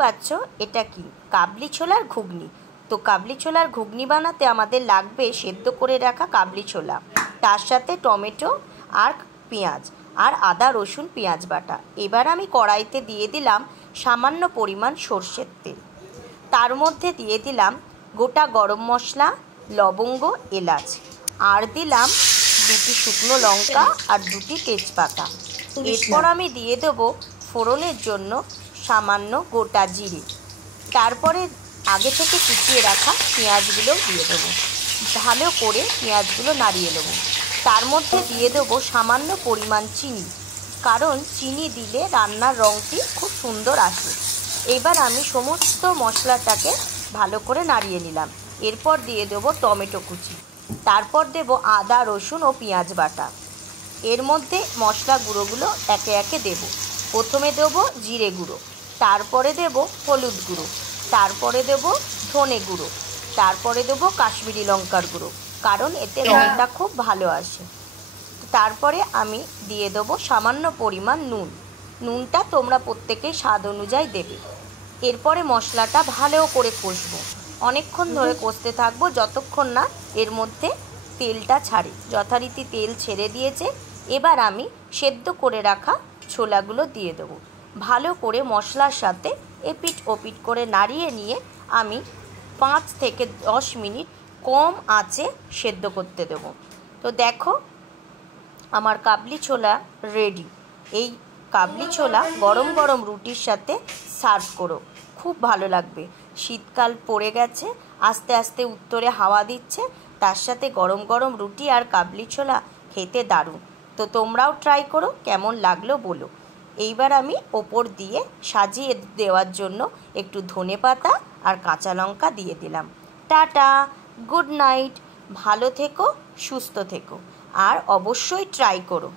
পাচ্ছ এটা কি, কাবলি ছোলার ঘুগনি। তো কাবলি ছোলার ঘুগনি বানাতে আমাদের লাগবে সেদ্ধ করে রাখা কাবলি ছোলা, তার সাথে টমেটো আর পেঁয়াজ আর আদা রসুন পেঁয়াজ বাটা। এবার আমি কড়াইতে দিয়ে দিলাম সামান্য পরিমাণ সর্ষের তেল, তার মধ্যে দিয়ে দিলাম গোটা গরম মশলা, লবঙ্গ, এলাচ, আর দিলাম 2টি শুকনো লঙ্কা আর 2টি তেজপাতা। এরপর আমি দিয়ে দেবো ফোড়নের জন্য সামান্য গোটা জিরে। তারপরে আগে থেকে কুচিয়ে রাখা পেঁয়াজগুলো দিয়ে দেবো, ভালো করে পেঁয়াজগুলো নাড়িয়ে নেবো। তার মধ্যে দিয়ে দেবো সামান্য পরিমাণ চিনি, কারণ চিনি দিলে রান্নার রঙটি খুব সুন্দর আসে। এবার আমি সমস্ত মশলাটাকে ভালো করে নাড়িয়ে নিলাম। এরপর দিয়ে দেবো টমেটো কুচি, তারপর দেবো আদা রসুন ও পেঁয়াজ বাটা। এর মধ্যে মশলা গুঁড়োগুলো একে একে দেবো। প্রথমে দেবো জিরে গুঁড়ো, তারপরে দেবো হলুদ গুঁড়ো, তারপরে দেবো ধনে গুঁড়ো, তারপরে দেবো কাশ্মীরি লঙ্কার গুঁড়ো, কারণ এতে রঙটা খুব ভালো আসে। তারপরে আমি দিয়ে দেবো সামান্য পরিমাণ নুন। নুনটা তোমরা প্রত্যেকেই স্বাদ অনুযায়ী দেবে। এরপরে মশলাটা ভালো করে কষবো, অনেকক্ষণ ধরে কষতে থাকবো যতক্ষণ না এর মধ্যে তেলটা ছাড়ে। যথারীতি তেল ছেড়ে দিয়েছে। এবার আমি সেদ্ধ করে রাখা ছোলাগুলো দিয়ে দেবো। ভালো করে মশলার সাথে এপিট ওপিট করে নাড়িয়ে নিয়ে আমি 5 থেকে 10 মিনিট কম আঁচে সেদ্ধ করতে দেবো। তো দেখো আমার কাবলি ছোলা রেডি। এই কাবলি ছোলা গরম গরম রুটির সাথে সার্ভ করো, খুব ভালো লাগবে। শীতকাল পড়ে গেছে, আস্তে আস্তে উত্তরে হাওয়া দিচ্ছে, তার সাথে গরম গরম রুটি আর কাবলি ছোলা খেতে দারুণ। তো তোমরাও ট্রাই করো, কেমন লাগলো বলো। এইবার আমি ওপর দিয়ে সাজিয়ে দেওয়ার জন্য একটু ধনেপাতা আর কাঁচা লঙ্কা দিয়ে দিলাম। টাটা, গুড নাইট, ভালো থেকো, সুস্থ থেকো, আর অবশ্যই ট্রাই করো।